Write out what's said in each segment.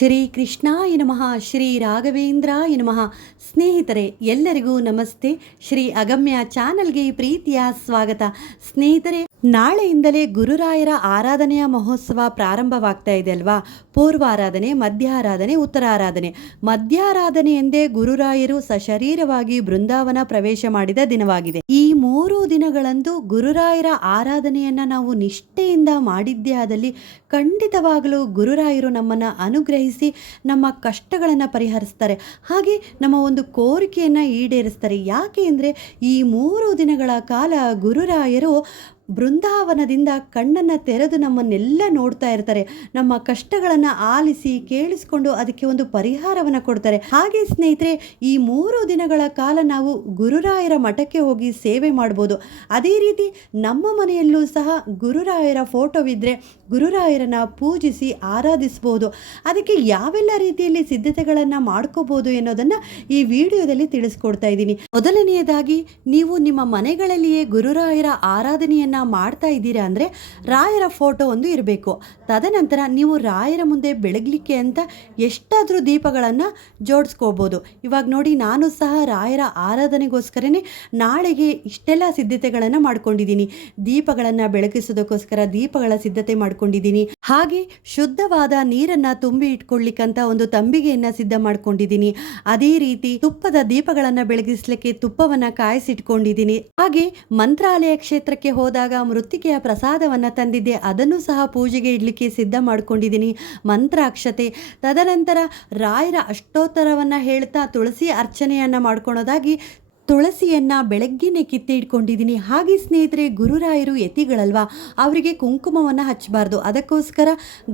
ಶ್ರೀ ಕೃಷ್ಣಾಯ ನಮಃ, ಶ್ರೀ ರಾಘವೇಂದ್ರಾಯ ನಮಃ. ಸ್ನೇಹಿತರೆ, ಎಲ್ಲರಿಗೂ ನಮಸ್ತೆ. ಶ್ರೀ ಅಗಮ್ಯ ಚಾನಲ್ಗೆ ಪ್ರೀತಿಯ ಸ್ವಾಗತ. ಸ್ನೇಹಿತರೆ ನಾಳೆಯಿಂದಲೇ ಗುರುರಾಯರ ಆರಾಧನೆಯ ಮಹೋತ್ಸವ ಪ್ರಾರಂಭವಾಗ್ತಾ ಇದೆ ಅಲ್ವಾ? ಪೂರ್ವಾರಾಧನೆ, ಮಧ್ಯಾರಾಧನೆ, ಉತ್ತರಾರಾಧನೆ. ಮಧ್ಯಾರಾಧನೆ ಎಂದೇ ಗುರುರಾಯರು ಸಶರೀರವಾಗಿ ಬೃಂದಾವನ ಪ್ರವೇಶ ಮಾಡಿದ ದಿನವಾಗಿದೆ. ಈ ಮೂರು ದಿನಗಳಂದು ಗುರುರಾಯರ ಆರಾಧನೆಯನ್ನ ನಾವು ನಿಷ್ಠೆಯಿಂದ ಮಾಡಿದ್ದೇ ಆದಲ್ಲಿ ಖಂಡಿತವಾಗಲೂ ಗುರುರಾಯರು ನಮ್ಮನ್ನು ಅನುಗ್ರಹಿಸಿ ನಮ್ಮ ಕಷ್ಟಗಳನ್ನು ಪರಿಹರಿಸ್ತಾರೆ. ಹಾಗೆ ನಮ್ಮ ಒಂದು ಕೋರಿಕೆಯನ್ನು ಈಡೇರಿಸ್ತಾರೆ. ಯಾಕೆ ಅಂದರೆ ಈ ಮೂರು ದಿನಗಳ ಕಾಲ ಗುರುರಾಯರು ಬೃಂದಾವನದಿಂದ ಕಣ್ಣನ್ನು ತೆರೆದು ನಮ್ಮನ್ನೆಲ್ಲ ನೋಡ್ತಾ ಇರ್ತಾರೆ. ನಮ್ಮ ಕಷ್ಟಗಳನ್ನು ಆಲಿಸಿ ಕೇಳಿಸ್ಕೊಂಡು ಅದಕ್ಕೆ ಒಂದು ಪರಿಹಾರವನ್ನು ಕೊಡ್ತಾರೆ. ಹಾಗೆ ಸ್ನೇಹಿತರೆ, ಈ ಮೂರು ದಿನಗಳ ಕಾಲ ನಾವು ಗುರುರಾಯರ ಮಠಕ್ಕೆ ಹೋಗಿ ಸೇವೆ ಮಾಡ್ಬೋದು. ಅದೇ ರೀತಿ ನಮ್ಮ ಮನೆಯಲ್ಲೂ ಸಹ ಗುರುರಾಯರ ಫೋಟೋವಿದ್ದರೆ ಗುರುರಾಯರನ್ನ ಪೂಜಿಸಿ ಆರಾಧಿಸ್ಬೋದು. ಅದಕ್ಕೆ ಯಾವೆಲ್ಲ ರೀತಿಯಲ್ಲಿ ಸಿದ್ಧತೆಗಳನ್ನು ಮಾಡ್ಕೋಬೋದು ಎನ್ನೋದನ್ನು ಈ ವಿಡಿಯೋದಲ್ಲಿ ತಿಳಿಸ್ಕೊಡ್ತಾ ಇದ್ದೀನಿ. ಮೊದಲನೆಯದಾಗಿ, ನೀವು ನಿಮ್ಮ ಮನೆಗಳಲ್ಲಿಯೇ ಗುರುರಾಯರ ಆರಾಧನೆಯನ್ನ ಮಾಡ್ತಾ ಇದ್ದೀರಾ ಅಂದರೆ ರಾಯರ ಫೋಟೋ ಒಂದು ಇರಬೇಕು. ತದನಂತರ ನೀವು ರಾಯರ ಮುಂದೆ ಬೆಳಗಲಿಕ್ಕೆ ಅಂತ ಎಷ್ಟಾದರೂ ದೀಪಗಳನ್ನು ಜೋಡಿಸ್ಕೋಬೋದು. ಇವಾಗ ನೋಡಿ, ನಾನು ಸಹ ರಾಯರ ಆರಾಧನೆಗೋಸ್ಕರನೇ ನಾಳೆಗೆ ಇಷ್ಟೆಲ್ಲ ಸಿದ್ಧತೆಗಳನ್ನು ಮಾಡ್ಕೊಂಡಿದ್ದೀನಿ. ದೀಪಗಳನ್ನು ಬೆಳಗಿಸೋದಕ್ಕೋಸ್ಕರ ದೀಪಗಳ ಸಿದ್ಧತೆ ಮಾಡ್ಕೊಂಡಿದ್ದೀನಿ. ಹಾಗೆ ಶುದ್ಧವಾದ ನೀರನ್ನು ತುಂಬಿ ಇಟ್ಕೊಳ್ಳಿಕ್ಕಂತ ಒಂದು ತಂಬಿಗೆಯನ್ನು ಸಿದ್ಧ ಮಾಡ್ಕೊಂಡಿದ್ದೀನಿ. ಅದೇ ರೀತಿ ತುಪ್ಪದ ದೀಪಗಳನ್ನು ಬೆಳಗಿಸ್ಲಿಕ್ಕೆ ತುಪ್ಪವನ್ನು ಕಾಯಿಸಿಟ್ಕೊಂಡಿದ್ದೀನಿ. ಹಾಗೆ ಮಂತ್ರಾಲಯ ಕ್ಷೇತ್ರಕ್ಕೆ ಹೋದಾಗ ಮೃತ್ತಿಕೆಯ ಪ್ರಸಾದವನ್ನು ತಂದಿದ್ದೆ. ಅದನ್ನು ಸಹ ಪೂಜೆಗೆ ಇಡ್ಲಿಕ್ಕೆ ಸಿದ್ಧ ಮಾಡ್ಕೊಂಡಿದ್ದೀನಿ. ಮಂತ್ರಾಕ್ಷತೆ. ತದನಂತರ ರಾಯರ ಅಷ್ಟೋತ್ತರವನ್ನು ಹೇಳ್ತಾ ತುಳಸಿ ಅರ್ಚನೆಯನ್ನು ಮಾಡ್ಕೊಳೋದಾಗಿ ತುಳಸಿಯನ್ನು ಬೆಳಗ್ಗೆನೆ ಕಿತ್ತಿ ಇಟ್ಕೊಂಡಿದ್ದೀನಿ ಹಾಗೆ ಸ್ನೇಹಿತರೆ, ಗುರುರಾಯರು ಯತಿಗಳಲ್ವಾ, ಅವರಿಗೆ ಕುಂಕುಮವನ್ನು ಹಚ್ಚಬಾರ್ದು. ಅದಕ್ಕೋಸ್ಕರ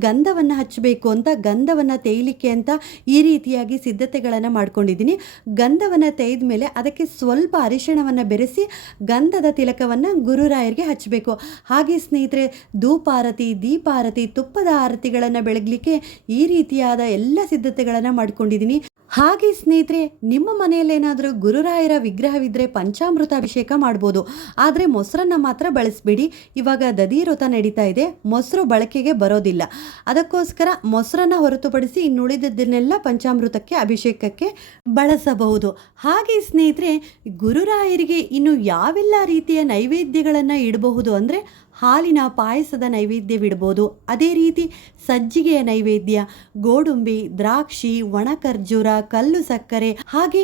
ಗಂಧವನ್ನು ಹಚ್ಚಬೇಕು ಅಂತ, ಗಂಧವನ್ನು ತೇಯಲಿಕ್ಕೆ ಅಂತ ಈ ರೀತಿಯಾಗಿ ಸಿದ್ಧತೆಗಳನ್ನು ಮಾಡ್ಕೊಂಡಿದ್ದೀನಿ. ಗಂಧವನ್ನು ತೆಗೆದ ಮೇಲೆ ಅದಕ್ಕೆ ಸ್ವಲ್ಪ ಅರಿಶಿಣವನ್ನು ಬೆರೆಸಿ ಗಂಧದ ತಿಲಕವನ್ನು ಗುರುರಾಯರಿಗೆ ಹಚ್ಚಬೇಕು. ಹಾಗೆ ಸ್ನೇಹಿತರೆ, ಧೂಪಾರತಿ, ದೀಪಾರತಿ, ತುಪ್ಪದ ಆರತಿಗಳನ್ನು ಬೆಳಗಲಿಕ್ಕೆ ಈ ರೀತಿಯಾದ ಎಲ್ಲ ಸಿದ್ಧತೆಗಳನ್ನು ಮಾಡ್ಕೊಂಡಿದ್ದೀನಿ. ಹಾಗೆ ಸ್ನೇಹಿತರೆ, ನಿಮ್ಮ ಮನೆಯಲ್ಲೇನಾದರೂ ಗುರುರಾಯರ ವಿಗ್ರಹವಿದ್ದರೆ ಪಂಚಾಮೃತ ಅಭಿಷೇಕ ಮಾಡ್ಬೋದು. ಆದರೆ ಮೊಸರನ್ನು ಮಾತ್ರ ಬಳಸಬೇಡಿ. ಇವಾಗ ದದಿ ವ್ರತ ನಡೀತಾ ಇದೆ. ಮೊಸರು ಬಳಕೆಗೆ ಬರೋದಿಲ್ಲ. ಅದಕ್ಕೋಸ್ಕರ ಮೊಸರನ್ನು ಹೊರತುಪಡಿಸಿ ಇನ್ನುಳಿದದ್ದನ್ನೆಲ್ಲ ಪಂಚಾಮೃತಕ್ಕೆ, ಅಭಿಷೇಕಕ್ಕೆ ಬಳಸಬಹುದು. ಹಾಗೆ ಸ್ನೇಹಿತರೆ, ಗುರುರಾಯರಿಗೆ ಇನ್ನು ಯಾವೆಲ್ಲ ರೀತಿಯ ನೈವೇದ್ಯಗಳನ್ನು ಇಡಬಹುದು ಅಂದರೆ ಹಾಲಿನ ಪಾಯಸದ ನೈವೇದ್ಯವಿಡ್ಬೋದು ಅದೇ ರೀತಿ ಸಜ್ಜಿಗೆಯ ನೈವೇದ್ಯ, ಗೋಡಂಬಿ, ದ್ರಾಕ್ಷಿ, ಒಣಖರ್ಜೂರ, ಕಲ್ಲು ಸಕ್ಕರೆ ಹಾಗೆ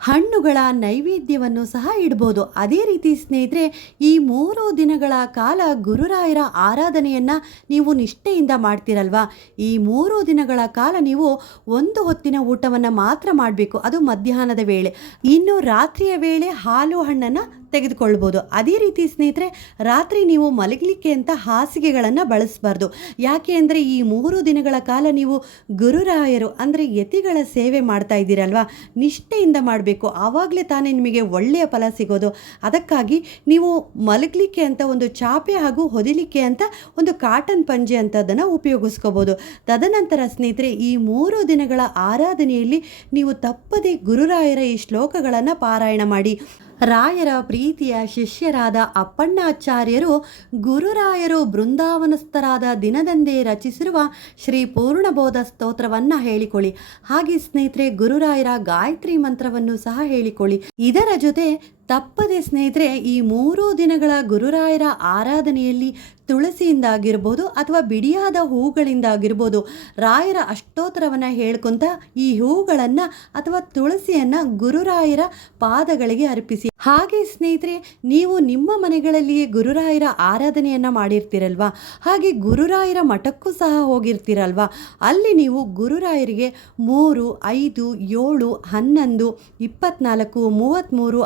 ಹಣ್ಣುಗಳ ನೈವೇದ್ಯವನ್ನು ಸಹ ಇಡ್ಬೋದು. ಅದೇ ರೀತಿ ಸ್ನೇಹಿತರೆ, ಈ ಮೂರು ದಿನಗಳ ಕಾಲ ಗುರುರಾಯರ ಆರಾಧನೆಯನ್ನು ನೀವು ನಿಷ್ಠೆಯಿಂದ ಮಾಡ್ತೀರಲ್ವಾ? ಈ ಮೂರು ದಿನಗಳ ಕಾಲ ನೀವು ಒಂದು ಹೊತ್ತಿನ ಊಟವನ್ನು ಮಾತ್ರ ಮಾಡಬೇಕು. ಅದು ಮಧ್ಯಾಹ್ನದ ವೇಳೆ. ಇನ್ನು ರಾತ್ರಿಯ ವೇಳೆ ಹಾಲು ಹಣ್ಣನ್ನು ತೆಗೆದುಕೊಳ್ಬೋದು ಅದೇ ರೀತಿ ಸ್ನೇಹಿತರೆ, ರಾತ್ರಿ ನೀವು ಮಲಗಲಿಕ್ಕೆ ಅಂತ ಹಾಸಿಗೆಗಳನ್ನು ಬಳಸಬಾರ್ದು. ಯಾಕೆ ಅಂದರೆ ಈ ಮೂರು ದಿನಗಳ ಕಾಲ ನೀವು ಗುರುರಾಯರು, ಅಂದರೆ ಯತಿಗಳ ಸೇವೆ ಮಾಡ್ತಾ ಇದ್ದೀರಲ್ವಾ? ನಿಷ್ಠೆಯಿಂದ ಮಾಡಬೇಕು. ಆವಾಗಲೇ ತಾನೇ ನಿಮಗೆ ಒಳ್ಳೆಯ ಫಲ ಸಿಗೋದು. ಅದಕ್ಕಾಗಿ ನೀವು ಮಲಗಲಿಕ್ಕೆ ಅಂತ ಒಂದು ಚಾಪೆ ಹಾಗೂ ಹೊದಿಲಿಕ್ಕೆ ಅಂತ ಒಂದು ಕಾಟನ್ ಪಂಜೆ ಅಂತದನ್ನು ಉಪಯೋಗಿಸ್ಕೋಬೋದು ತದನಂತರ ಸ್ನೇಹಿತರೆ, ಈ ಮೂರು ದಿನಗಳ ಆರಾಧನೆಯಲ್ಲಿ ನೀವು ತಪ್ಪದೆ ಗುರುರಾಯರ ಈ ಶ್ಲೋಕಗಳನ್ನು ಪಾರಾಯಣ ಮಾಡಿ. ರಾಯರ ಪ್ರೀತಿಯ ಶಿಷ್ಯರಾದ ಅಪ್ಪಣ್ಣಾಚಾರ್ಯರು ಗುರುರಾಯರು ಬೃಂದಾವನಸ್ಥರಾದ ದಿನದಂದೇ ರಚಿಸಿರುವ ಶ್ರೀ ಪೂರ್ಣಬೋಧ ಸ್ತೋತ್ರವನ್ನು ಹೇಳಿಕೊಳ್ಳಿ. ಹಾಗೆ ಸ್ನೇಹಿತರೆ, ಗುರುರಾಯರ ಗಾಯತ್ರಿ ಮಂತ್ರವನ್ನು ಸಹ ಹೇಳಿಕೊಳ್ಳಿ. ಇದರ ಜೊತೆ ತಪ್ಪದೆ ಸ್ನೇಹಿತರೆ, ಈ ಮೂರು ದಿನಗಳ ಗುರುರಾಯರ ಆರಾಧನೆಯಲ್ಲಿ ತುಳಸಿಯಿಂದಾಗಿರ್ಬೋದು ಅಥವಾ ಬಿಡಿಯಾದ ಹೂಗಳಿಂದಾಗಿರ್ಬೋದು, ರಾಯರ ಅಷ್ಟೋತ್ತರವನ್ನು ಹೇಳ್ಕೊಂತ ಈ ಹೂಗಳನ್ನು ಅಥವಾ ತುಳಸಿಯನ್ನು ಗುರುರಾಯರ ಪಾದಗಳಿಗೆ ಅರ್ಪಿಸಿ. ಹಾಗೆ ಸ್ನೇಹಿತರೆ, ನೀವು ನಿಮ್ಮ ಮನೆಗಳಲ್ಲಿಯೇ ಗುರುರಾಯರ ಆರಾಧನೆಯನ್ನು ಮಾಡಿರ್ತೀರಲ್ವಾ? ಹಾಗೆ ಗುರುರಾಯರ ಮಠಕ್ಕೂ ಸಹ ಹೋಗಿರ್ತೀರಲ್ವಾ? ಅಲ್ಲಿ ನೀವು ಗುರುರಾಯರಿಗೆ ಮೂರು, ಐದು, ಏಳು, ಹನ್ನೊಂದು, ಇಪ್ಪತ್ನಾಲ್ಕು ಮೂವತ್ತ್ಮೂರು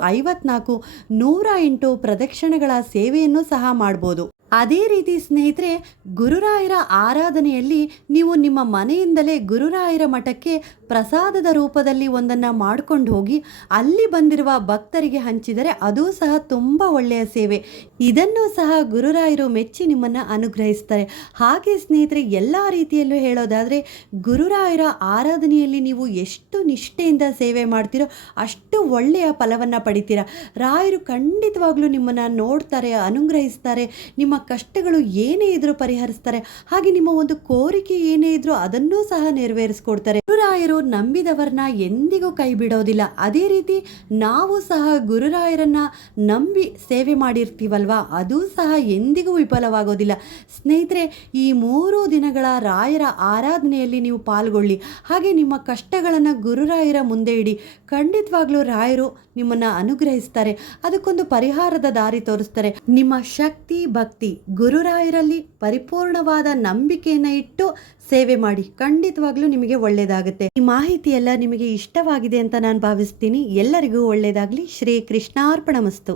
ಐವತ್ನಾಲ್ಕು ನೂರ ಎಂಟು ಪ್ರದಕ್ಷಿಣೆಗಳ ಸೇವೆಯನ್ನು ಸಹ ಮಾಡ್ಬೋದು. ಅದೇ ರೀತಿ ಸ್ನೇಹಿತರೆ, ಗುರುರಾಯರ ಆರಾಧನೆಯಲ್ಲಿ ನೀವು ನಿಮ್ಮ ಮನೆಯಿಂದಲೇ ಗುರುರಾಯರ ಮಠಕ್ಕೆ ಪ್ರಸಾದದ ರೂಪದಲ್ಲಿ ಒಂದನ್ನು ಮಾಡ್ಕೊಂಡು ಹೋಗಿ, ಅಲ್ಲಿ ಬಂದಿರುವ ಭಕ್ತರಿಗೆ ಹಂಚಿದರೆ ಅದು ಸಹ ತುಂಬ ಒಳ್ಳೆಯ ಸೇವೆ. ಇದನ್ನು ಸಹ ಗುರುರಾಯರು ಮೆಚ್ಚಿ ನಿಮ್ಮನ್ನು ಅನುಗ್ರಹಿಸ್ತಾರೆ. ಹಾಗೆ ಸ್ನೇಹಿತರೆ, ಎಲ್ಲ ರೀತಿಯಲ್ಲೂ ಹೇಳೋದಾದರೆ, ಗುರುರಾಯರ ಆರಾಧನೆಯಲ್ಲಿ ನೀವು ಎಷ್ಟು ನಿಷ್ಠೆಯಿಂದ ಸೇವೆ ಮಾಡ್ತೀರೋ ಅಷ್ಟು ಒಳ್ಳೆಯ ಫಲವನ್ನು ಪಡಿತೀರ. ರಾಯರು ಖಂಡಿತವಾಗ್ಲೂ ನಿಮ್ಮನ್ನು ನೋಡ್ತಾರೆ, ಅನುಗ್ರಹಿಸ್ತಾರೆ, ನಿಮ್ಮ ಕಷ್ಟಗಳು ಏನೇ ಇದ್ರೂ ಪರಿಹರಿಸ್ತಾರೆ. ಹಾಗೆ ನಿಮ್ಮ ಒಂದು ಕೋರಿಕೆ ಏನೇ ಇದ್ರೂ ಅದನ್ನೂ ಸಹ ನೆರವೇರಿಸ್ಕೊಡ್ತಾರೆ. ಗುರುರಾಯರು ನಂಬಿದವರನ್ನ ಎಂದಿಗೂ ಕೈ ಬಿಡೋದಿಲ್ಲ ಅದೇ ರೀತಿ ನಾವು ಸಹ ಗುರುರಾಯರನ್ನ ನಂಬಿ ಸೇವೆ ಮಾಡಿರ್ತೀವಲ್ವಾ? ಅದು ಸಹ ಎಂದಿಗೂ ವಿಫಲವಾಗೋದಿಲ್ಲ. ಸ್ನೇಹಿತರೆ, ಈ ಮೂರು ದಿನಗಳ ರಾಯರ ಆರಾಧನೆಯಲ್ಲಿ ನೀವು ಪಾಲ್ಗೊಳ್ಳಿ. ಹಾಗೆ ನಿಮ್ಮ ಕಷ್ಟಗಳನ್ನು ಗುರುರಾಯರ ಮುಂದೆ ಇಡಿ. ಖಂಡಿತವಾಗ್ಲೂ ರಾಯರು ನಿಮ್ಮನ್ನ ಅನುಗ್ರಹಿಸ್ತಾರೆ. ಅದಕ್ಕೊಂದು ಪರಿಹಾರದ ದಾರಿ ತೋರಿಸ್ತಾರೆ. ನಿಮ್ಮ ಶಕ್ತಿ, ಭಕ್ತಿ ಗುರುರಾಯರಲ್ಲಿ ಪರಿಪೂರ್ಣವಾದ ನಂಬಿಕೆಯನ್ನು ಇಟ್ಟು ಸೇವೆ ಮಾಡಿ. ಖಂಡಿತವಾಗ್ಲೂ ನಿಮಗೆ ಒಳ್ಳೆಯದಾಗುತ್ತೆ. ಈ ಮಾಹಿತಿ ಎಲ್ಲ ನಿಮಗೆ ಇಷ್ಟವಾಗಿದೆ ಅಂತ ನಾನು ಭಾವಿಸ್ತೀನಿ. ಎಲ್ಲರಿಗೂ ಒಳ್ಳೆಯದಾಗಲಿ. ಶ್ರೀ ಕೃಷ್ಣಾರ್ಪಣ ಮಸ್ತು